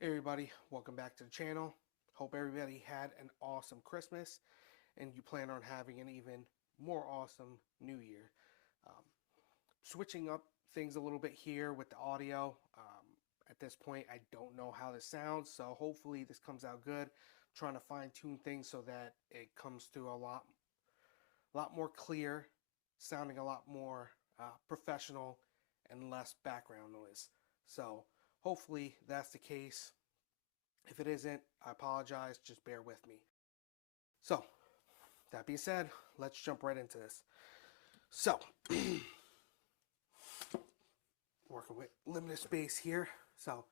Hey everybody, welcome back to the channel. Hope everybody had an awesome Christmas and you plan on having an even more awesome New Year. Um, Switching up things a little bit here with the audio. At this point, I don't know how this sounds, so hopefully this comes out good. I'm trying to fine tune things so that it comes through a lot more clear, sounding a lot more professional and less background noise. So hopefully that's the case. If it isn't, I apologize. Just bear with me. So, that being said, let's jump right into this. So, working with limited space here. So,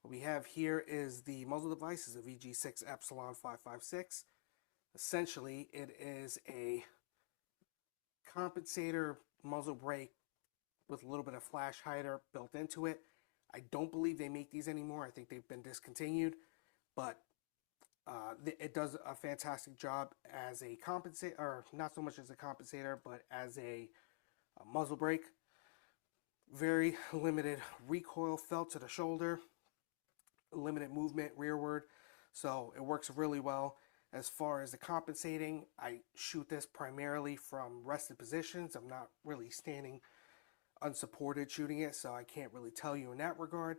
what we have here is the muzzle device is a VG6 Epsilon 556. Essentially, it is a compensator muzzle brake with a little bit of flash hider built into it. I don't believe they make these anymore. I think they've been discontinued, but it does a fantastic job as a compensator, or not so much as a compensator, but as a muzzle brake. Very limited recoil felt to the shoulder, limited movement rearward, so it works really well. As far as the compensating, I shoot this primarily from rested positions. I'm not really standing unsupported shooting it, so I can't really tell you in that regard.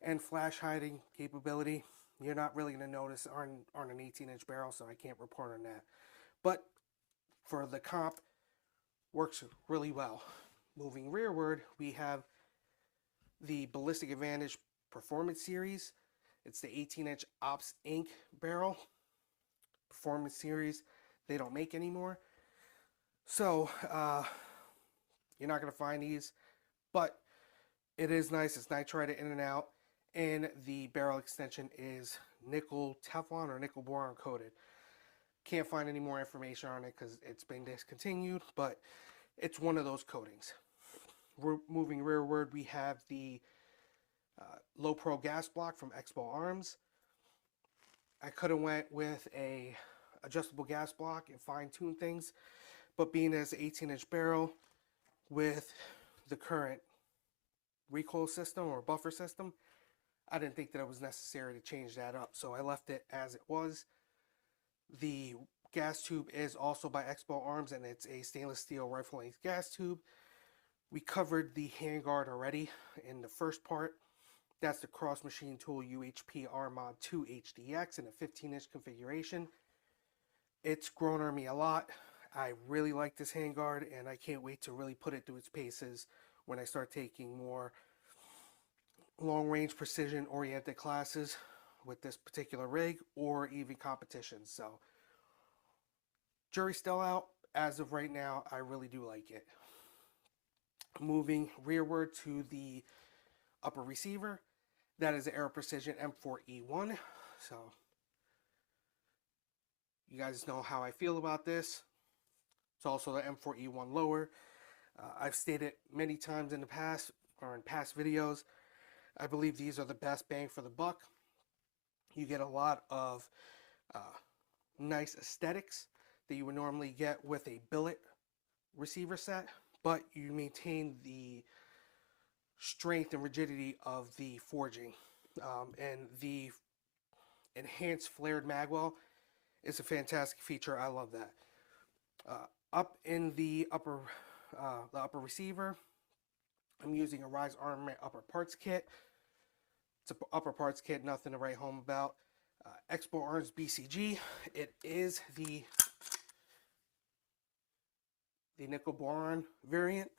And flash hiding capability, you're not really going to notice on an 18-inch barrel, so I can't report on that. But for the comp, works really well. Moving rearward, we have the Ballistic Advantage Performance Series. It's the 18-inch Ops Inc. barrel. Performance Series, they don't make anymore. So, you're not going to find these, but it is nice. It's nitrited in and out. And the barrel extension is nickel Teflon or nickel boron coated. Can't find any more information on it because it's been discontinued, but it's one of those coatings. Moving rearward, we have the low pro gas block from Expo Arms. I could have went with a adjustable gas block and fine-tuned things, but being as an 18-inch barrel with the current recoil system or buffer system, I didn't think that it was necessary to change that up, so I left it as it was. The gas tube is also by Expo Arms, and it's a stainless steel rifle length gas tube. We covered the handguard already in the first part. That's the Cross Machine Tool UHP R-Mod 2 HDX in a 15-inch configuration. It's grown on me a lot. I really like this handguard, and I can't wait to really put it through its paces when I start taking more long-range precision-oriented classes with this particular rig, or even competitions. So, jury's still out. As of right now, I really do like it. Moving rearward to the upper receiver, that is the Aero Precision M4E1. So, you guys know how I feel about this. It's also the M4E1 lower. I've stated many times in the past, or in past videos, I believe these are the best bang for the buck. You get a lot of nice aesthetics that you would normally get with a billet receiver set, but you maintain the strength and rigidity of the forging. And the enhanced flared magwell is a fantastic feature. I love that. Up in the upper receiver, I'm using a Rise Armament upper parts kit. It's an upper parts kit, nothing to write home about. Expo Arms BCG. It is the nickel boron variant.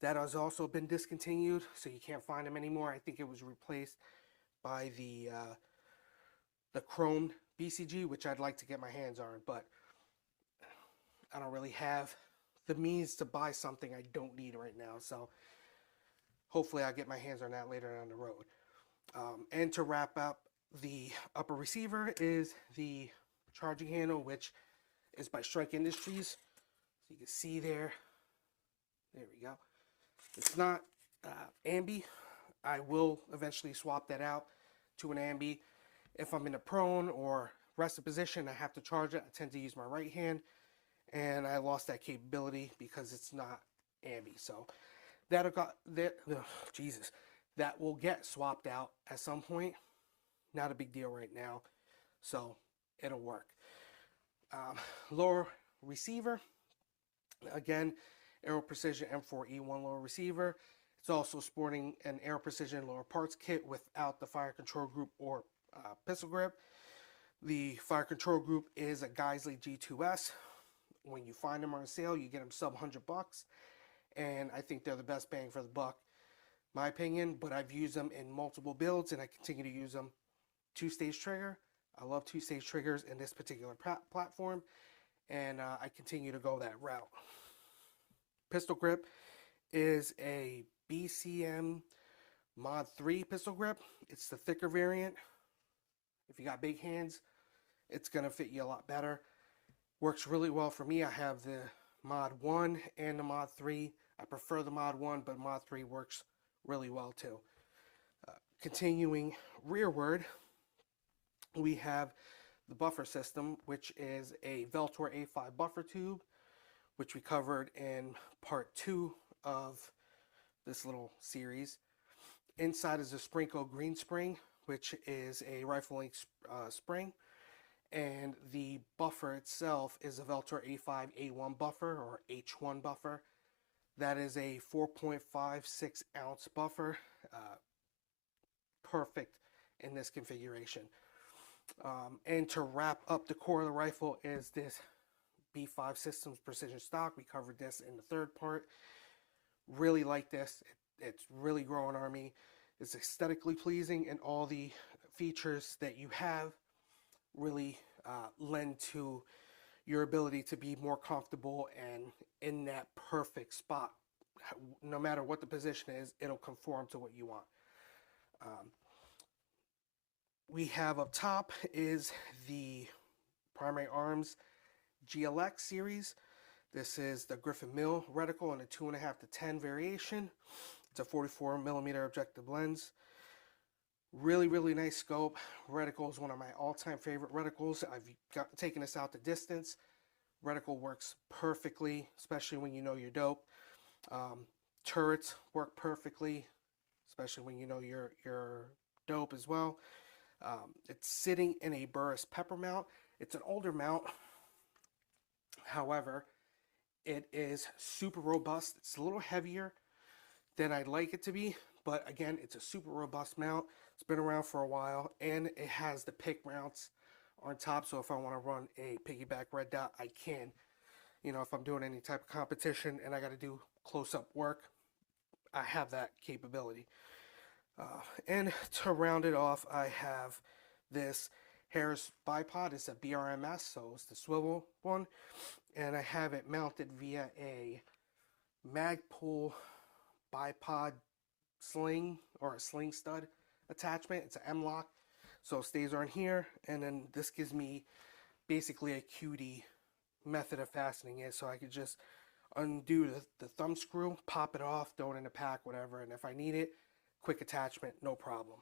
That has also been discontinued, so you can't find them anymore. I think it was replaced by the chromed BCG, which I'd like to get my hands on, but I don't really have the means to buy something I don't need right now. So hopefully I'll get my hands on that later down the road. And to wrap up the upper receiver is the charging handle, which is by Strike Industries. So you can see there. There we go. It's not ambi. I will eventually swap that out to an ambi. If I'm in a prone or rested position, I have to charge it. I tend to use my right hand, and I lost that capability because it's not ambi. So that will get swapped out at some point. not a big deal right now, so it'll work. Lower receiver, again, Aero Precision M4E1 lower receiver. It's also sporting an Aero Precision lower parts kit without the fire control group or pistol grip. The fire control group is a Geisley G2S. When you find them on sale, you get them sub $100, and I think they're the best bang for the buck, my opinion. But I've used them in multiple builds, and I continue to use them. Two-stage trigger. I love two-stage triggers in this particular platform, and I continue to go that route. Pistol grip is a BCM Mod 3 pistol grip. It's the thicker variant. If you got big hands, it's going to fit you a lot better. Works really well for me. I have the Mod 1 and the Mod 3. I prefer the Mod 1, but Mod 3 works really well too. Continuing rearward, we have the buffer system, which is a Veltor A5 buffer tube, which we covered in part 2 of this little series. Inside is a Sprinko green spring, which is a rifle length spring, and the buffer itself is a Veltor A5 A1 buffer or H1 buffer. That is a 4.56 ounce buffer, perfect in this configuration. And to wrap up the core of the rifle is this B5 Systems Precision Stock. We covered this in the third part. Really like this. It's really growing on me. It's aesthetically pleasing, and all the features that you have really lend to your ability to be more comfortable and in that perfect spot. No matter what the position is, it'll conform to what you want. We have up top is the Primary Arms GLX series. This is the Griffin Mill reticle in a 2.5 to 10 variation. It's a 44mm objective lens. Really, really nice scope. Reticle is one of my all-time favorite reticles. I've taken this out to distance. Reticle works perfectly, especially when you know you're dope. Turrets work perfectly, especially when you know you're dope as well. It's sitting in a Burris pepper mount. It's an older mount. However, it is super robust. It's a little heavier than I'd like it to be, but again, it's a super robust mount. It's been around for a while, and it has the pick mounts on top, so if I want to run a piggyback red dot, I can. You know, if I'm doing any type of competition and I got to do close-up work, I have that capability. And to round it off, I have this Harris bipod. It's a BRMS, so it's the swivel one, and I have it mounted via a Magpul bipod sling or a sling stud attachment. It's an M-lock, so it stays on here, and then this gives me basically a QD method of fastening it, so I could just undo the thumb screw, pop it off, throw it in a pack, whatever, and if I need it, quick attachment, no problem.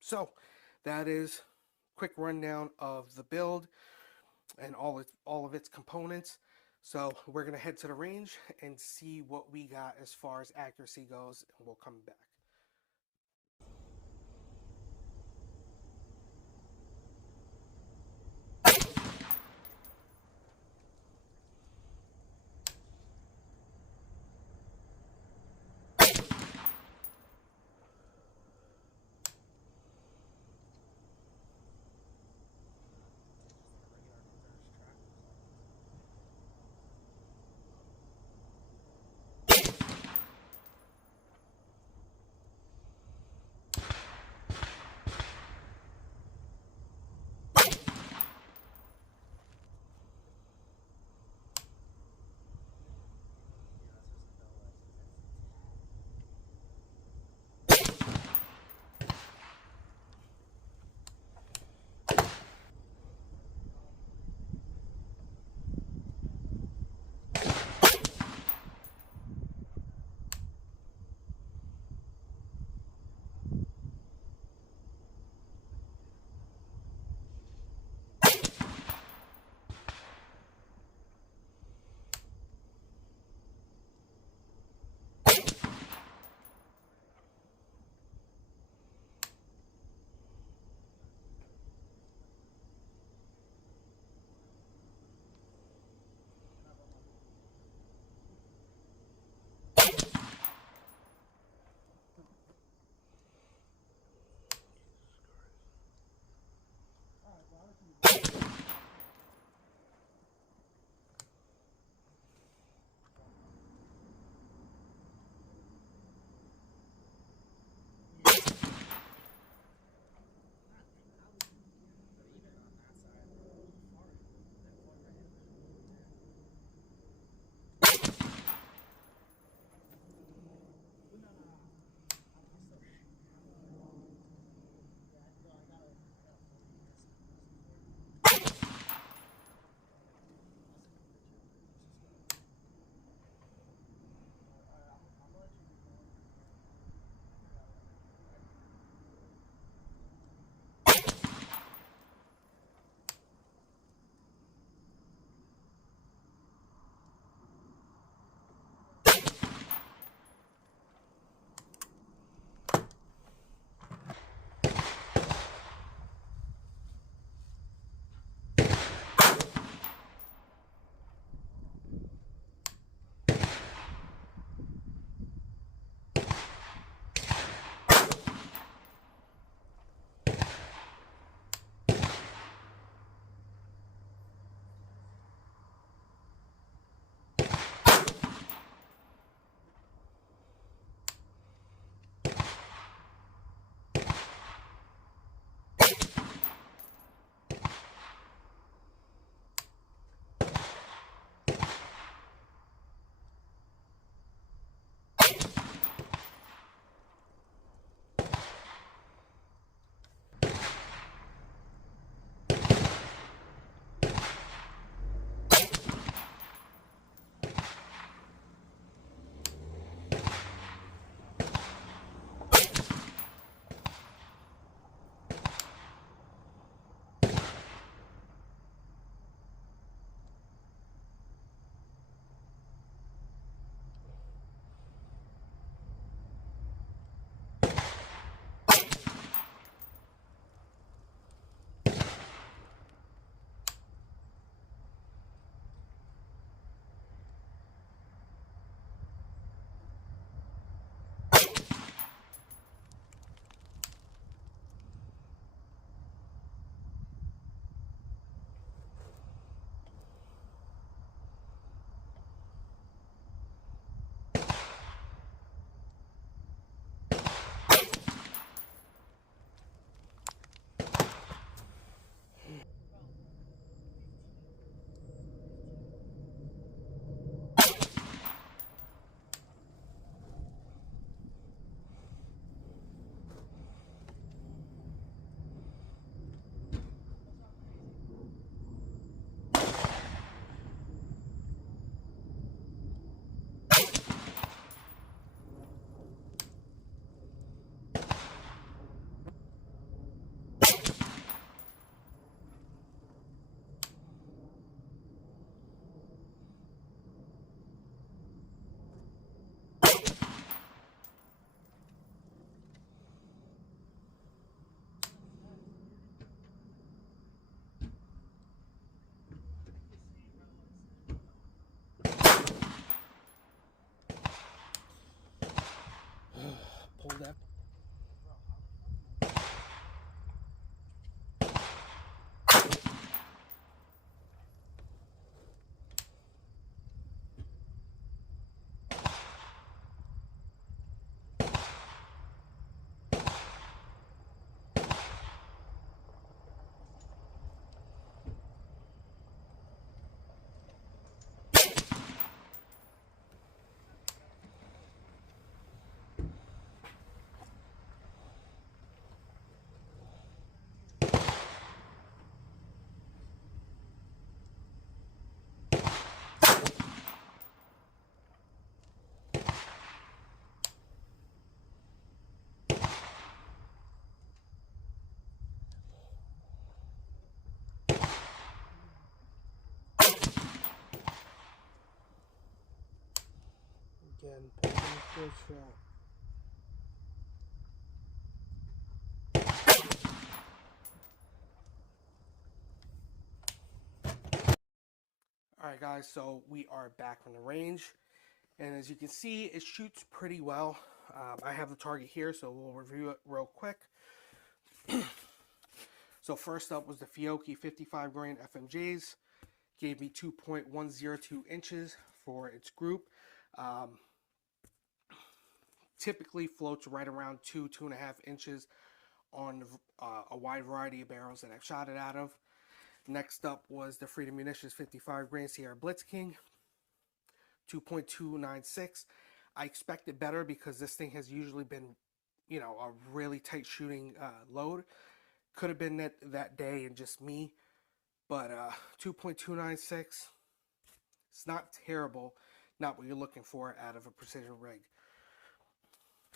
So that is a quick rundown of the build and all of its components. So we're gonna head to the range and see what we got as far as accuracy goes, and we'll come back. again, 0.94 shot. Alright guys, so we are back from the range, and as you can see, it shoots pretty well. I have the target here, so we'll review it real quick. So first up was the Fiocchi 55 grain FMJs. Gave me 2.102 inches for its group. Typically floats right around 2.5 inches on a wide variety of barrels that I've shot it out of. Next up was the Freedom Munitions 55 grain Sierra Blitz King, 2.296. I expected better because this thing has usually been, you know, a really tight shooting load. Could have been that day and just me, but 2.296, it's not terrible, not what you're looking for out of a precision rig.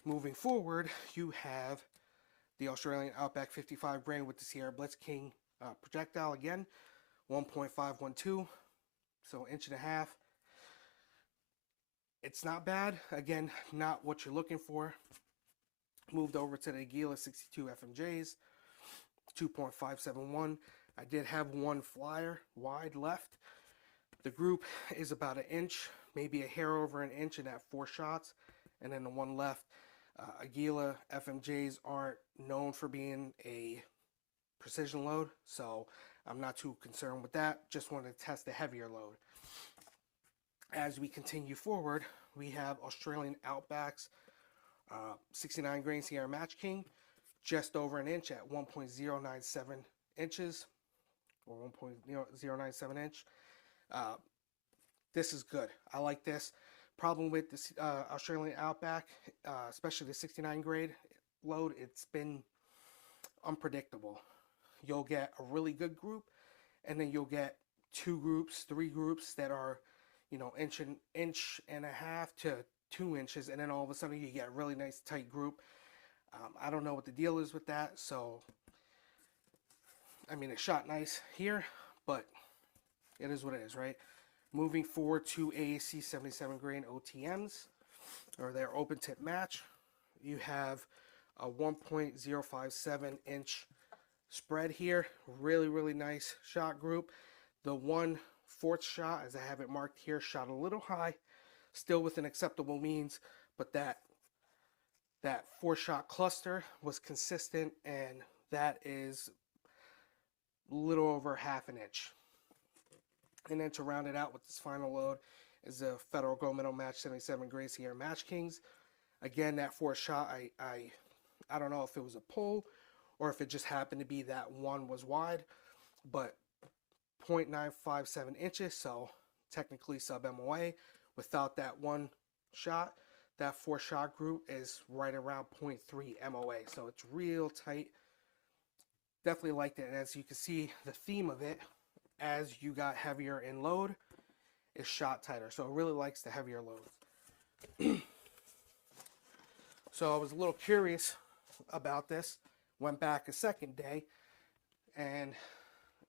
Moving forward, you have the Australian Outback 55 grain with the Sierra Blitz King projectile again, 1.512, so inch and a half. It's not bad, again, not what you're looking for. Moved over to the Aguila 62 FMJs, 2.571. I did have one flyer wide left. The group is about an inch, maybe a hair over an inch, and at 4 shots, and then the one left. Aguila FMJs aren't known for being a precision load, so I'm not too concerned with that. Just wanted to test the heavier load. As we continue forward, we have Australian Outbacks 69 grain Sierra Match King, just over an inch at 1.097 inches, or 1.097 inch. This is good. I like this. Problem with this Australian Outback, especially the 69 grade load, it's been unpredictable. You'll get a really good group, and then you'll get 2 groups, 3 groups that are, you know, inch and a half to 2 inches, and then all of a sudden you get a really nice tight group. I don't know what the deal is with that, so I mean, it shot nice here, but it is what it is, right? Moving forward to AAC 77 grain OTMs, or their open tip match, you have a 1.057 inch spread here. Really, really nice shot group. The 1/4 shot, as I have it marked here, shot a little high, still within acceptable means, but that 4-shot cluster was consistent, and that is a little over half an inch. And then to round it out with this final load is a Federal Gold Medal Match 77 grain Sierra Match Kings. Again, that 4 shot, I don't know if it was a pull or if it just happened to be that one was wide, but 0.957 inches, so technically sub MOA. Without that 1 shot, that 4 shot group is right around 0.3 MOA, so it's real tight. Definitely liked it, and as you can see, the theme of it, as you got heavier in load, is shot tighter. So it really likes the heavier loads. So I was a little curious about this. Went back a second day, and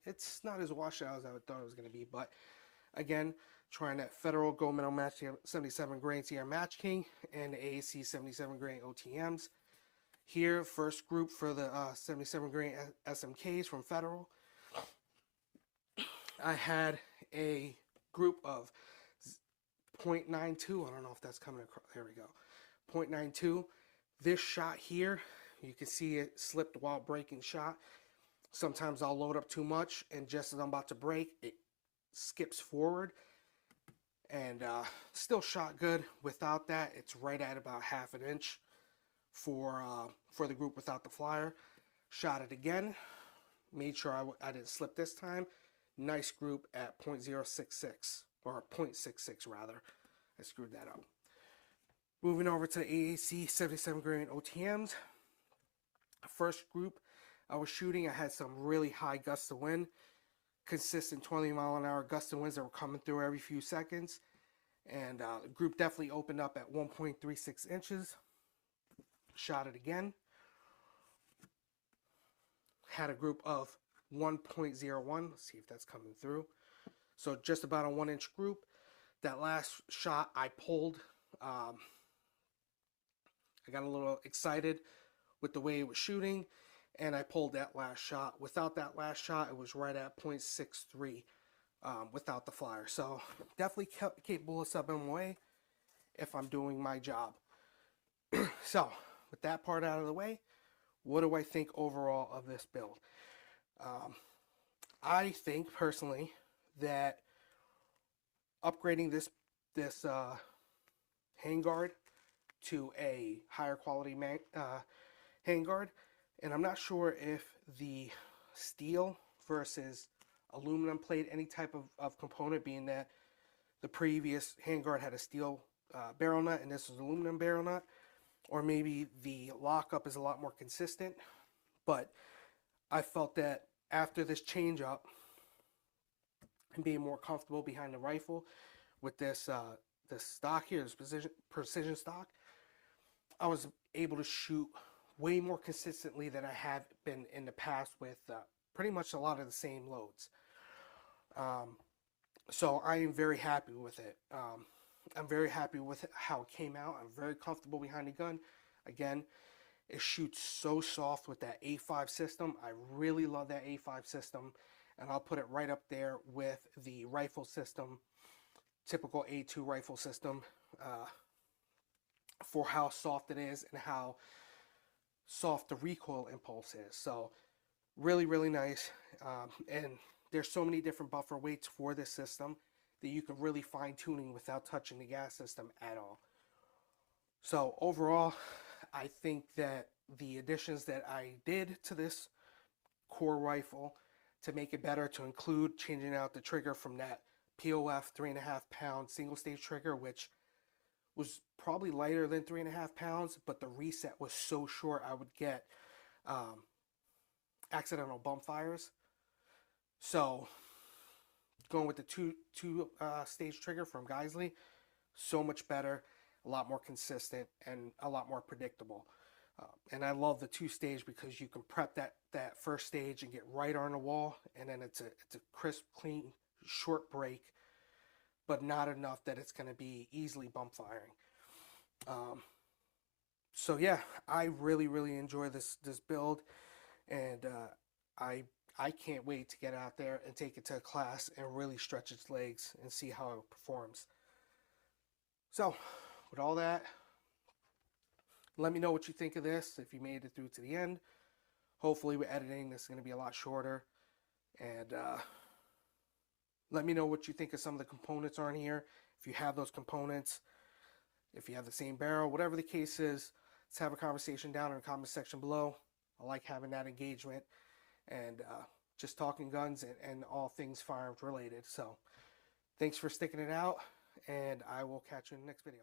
it's not as washed out as I thought it was going to be. But again, trying that Federal Gold Medal Match 77 grain Sierra Match King and the AAC 77 grain OTMs. Here, first group for the 77 grain SMKs from Federal. I had a group of 0.92. I don't know if that's coming across. There we go. 0.92. This shot here, you can see it slipped while breaking shot. Sometimes I'll load up too much, and just as I'm about to break, it skips forward. And still shot good. Without that, it's right at about half an inch for the group without the flyer. Shot it again. Made sure I didn't slip this time. Nice group at 0.066, or 0.66 rather. I screwed that up. Moving over to the AAC 77 grain OTMs. First group I was shooting, I had some really high gusts of wind. Consistent 20-mile-an-hour gust of winds that were coming through every few seconds. And the group definitely opened up at 1.36 inches. Shot it again. Had a group of 1.01. Let's see if that's coming through. So just about a 1-inch group. That last shot I pulled I got a little excited with the way it was shooting, and I pulled that last shot. Without that last shot, it was right at .63 without the flyer. So definitely capable of subbing away if I'm doing my job. So with that part out of the way, what do I think overall of this build? I think personally that upgrading this handguard to a higher quality handguard, and I'm not sure if the steel versus aluminum played any type of component, being that the previous handguard had a steel barrel nut and this was aluminum barrel nut, or maybe the lockup is a lot more consistent. But I felt that after this change up and being more comfortable behind the rifle with this stock here, this precision stock, I was able to shoot way more consistently than I have been in the past with pretty much a lot of the same loads. So I am very happy with it. I'm very happy with how it came out. I'm very comfortable behind the gun. Again, it shoots so soft with that A5 system. I really love that A5 system, and I'll put it right up there with the rifle system, typical A2 rifle system, for how soft it is and how soft the recoil impulse is. So really, really nice. And there's so many different buffer weights for this system that you can really fine tuning without touching the gas system at all. So overall, I think that the additions that I did to this core rifle to make it better, to include changing out the trigger from that POF 3.5 pound single stage trigger, which was probably lighter than 3.5 pounds, but the reset was so short I would get accidental bump fires. So going with the two stage trigger from Geisley, so much better, a lot more consistent, and a lot more predictable. And I love the 2-stage because you can prep that first stage and get right on the wall, and then it's a crisp, clean, short break, but not enough that it's going to be easily bump firing. So yeah, I really, really enjoy this build, and I can't wait to get out there and take it to a class and really stretch its legs and see how it performs. So with all that, let me know what you think of this, if you made it through to the end. Hopefully with editing, this is going to be a lot shorter. And let me know what you think of some of the components on here. If you have those components, if you have the same barrel, whatever the case is, let's have a conversation down in the comment section below. I like having that engagement and just talking guns and all things firearms related. So thanks for sticking it out, and I will catch you in the next video.